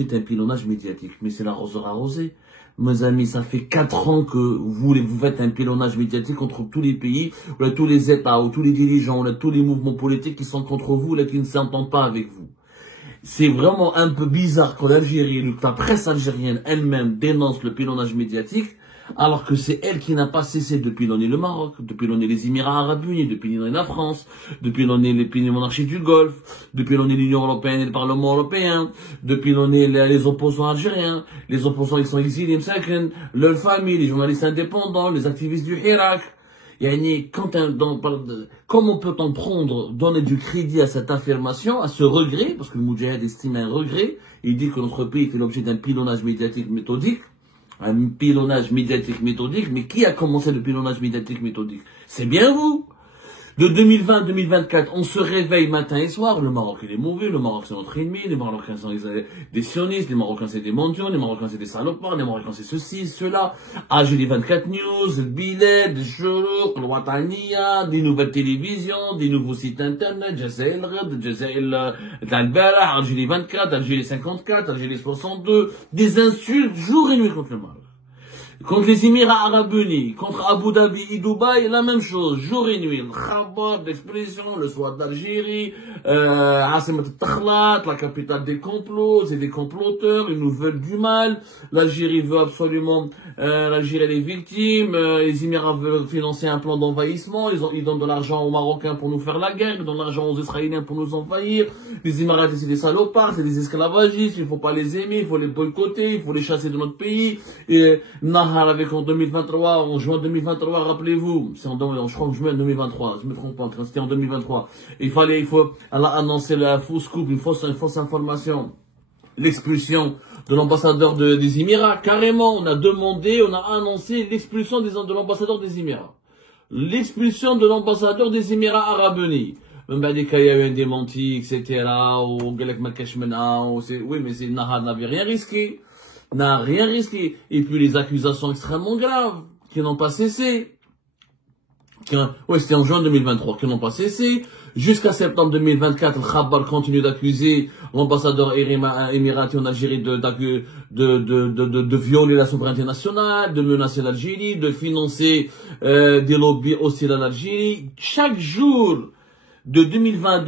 C'est un pilonnage médiatique, mais c'est l'arroseur arrosé. Mes amis, ça fait 4 ans que vous faites un pilonnage médiatique contre tous les pays, ou là, tous les États, ou tous les dirigeants, ou là, tous les mouvements politiques qui sont contre vous, là, qui ne s'entendent pas avec vous. C'est vraiment un peu bizarre que l'Algérie, que la presse algérienne elle-même dénonce le pilonnage médiatique, alors que c'est elle qui n'a pas cessé de pilonner le Maroc, de pilonner les Émirats Arabes Unis, de pilonner la France, de pilonner les pays monarchies du Golfe, de pilonner l'Union Européenne et le Parlement Européen, de pilonner les opposants algériens, les opposants qui sont exilés, leurs familles, les journalistes indépendants, les activistes du Hirak. Comment peut-on donner du crédit à cette affirmation, à ce regret, parce que le Moudjahid estime un regret, il dit que notre pays fait l'objet d'un pilonnage médiatique méthodique, mais qui a commencé le pilonnage médiatique méthodique? C'est bien vous. De 2020 à 2024, on se réveille matin et soir, le Maroc il est mauvais, le Maroc c'est notre ennemi, les Marocains sont des sionistes, les Marocains c'est des mendiants, les Marocains c'est des salopards, les Marocains c'est ceci, cela, AGD 24 News, le Biled, le Chourouk, le Watania, des nouvelles télévisions, des nouveaux sites internet, Jazair Red, Jazair Dalbera, AGD 24, AGD 54, AGD 62, des insultes jour et nuit contre le Maroc. Contre les Émirats Arabes Unis, contre Abu Dhabi et Dubaï, la même chose, jour et nuit. Le khabar d'expression, le soir d'Algérie, Asimat al-Takhlat, la capitale des complots, c'est des comploteurs, ils nous veulent du mal. L'Algérie veut absolument, l'Algérie elle est victime, les Émirats veulent financer un plan d'envahissement, ils donnent de l'argent aux Marocains pour nous faire la guerre, ils donnent de l'argent aux Israéliens pour nous envahir. Les Émirats c'est des salopards, c'est des esclavagistes, il faut pas les aimer, il faut les boycotter, il faut les chasser de notre pays. Et, avec en 2023, en juin 2023, rappelez-vous, c'est je crois en juin 2023, je me trompe pas, c'était en 2023. Elle a annoncé la fausse coupe, une fausse information, l'expulsion de l'ambassadeur des Émirats. Carrément, on a annoncé l'expulsion de l'ambassadeur des Émirats. L'expulsion de l'ambassadeur des Émirats Arabes Unis. Même il y a eu un démenti, etc. Oui, mais Nahar n'avait rien risqué. N'a rien risqué. Et puis les accusations extrêmement graves, qui n'ont pas cessé. C'était en juin 2023, qui n'ont pas cessé. Jusqu'à septembre 2024, le Khabar continue d'accuser l'ambassadeur émirati en Algérie de violer la souveraineté nationale, de menacer l'Algérie, de financer des lobbies hostiles à l'Algérie. Chaque jour, de 2020 à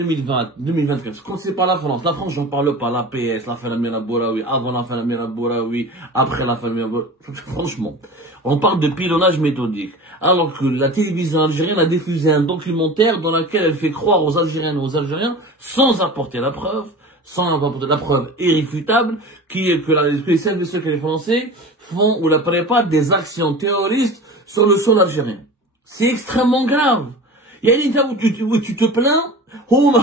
2024, quand c'est pas la France, j'en parle pas, la PS, l'affaire Amir Bouraoui, avant l'affaire Amir Bouraoui, après l'affaire Amir Bouraoui, franchement, on parle de pilonnage méthodique. Alors que la télévision algérienne a diffusé un documentaire dans lequel elle fait croire aux Algériennes et aux Algériens, sans apporter la preuve irréfutable, que les services secrets français font ou la préparent des actions terroristes sur le sol algérien. C'est extrêmement grave. Il y a une où tu te plains, on est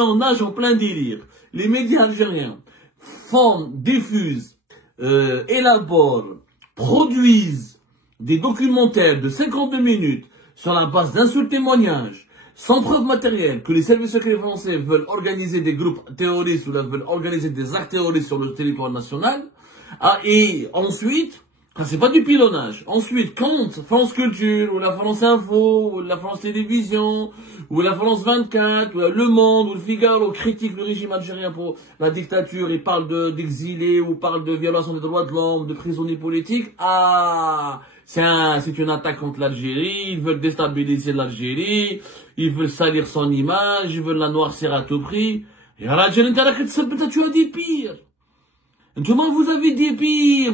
en âge en plein délire. Les médias algériens diffusent, élaborent, produisent des documentaires de 52 minutes sur la base d'un seul témoignage, sans preuve matérielle, que les services secrets français veulent organiser des groupes terroristes ou veulent organiser des actes terroristes sur le territoire national. Et ensuite, c'est pas du pilonnage. Ensuite, quand France Culture, ou la France Info, ou la France Télévision, ou la France 24, ou Le Monde, ou le Figaro critique le régime algérien pour la dictature et parle d'exilés, ou parle de violation des droits de l'homme, de prisonniers politiques, c'est une attaque contre l'Algérie, ils veulent déstabiliser l'Algérie, ils veulent salir son image, ils veulent la noircir à tout prix. Et à l'Algérie, tu as dit pire. Comment vous avez dit pire?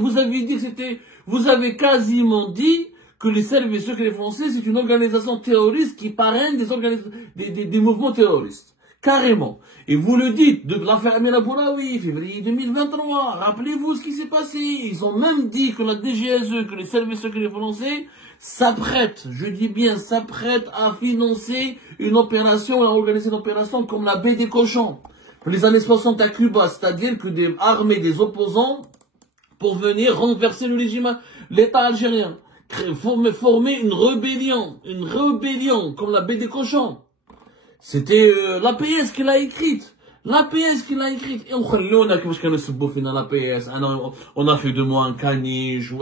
Vous avez quasiment dit que les services secrets français, c'est une organisation terroriste qui parraine des mouvements terroristes. Carrément. Et vous le dites, de l'affaire Amir Bouraoui, février 2023, rappelez-vous ce qui s'est passé. Ils ont même dit que la DGSE, que les services secrets français s'apprêtent, je dis bien s'apprêtent à financer une opération, à organiser une opération comme la baie des cochons. Pour les années 60 à Cuba, c'est-à-dire que des armées des opposants pour venir renverser le régime, l'État algérien, former une rébellion comme la baie des cochons. C'était l'APS qui l'a écrite. Et on a fait de moi un caniche,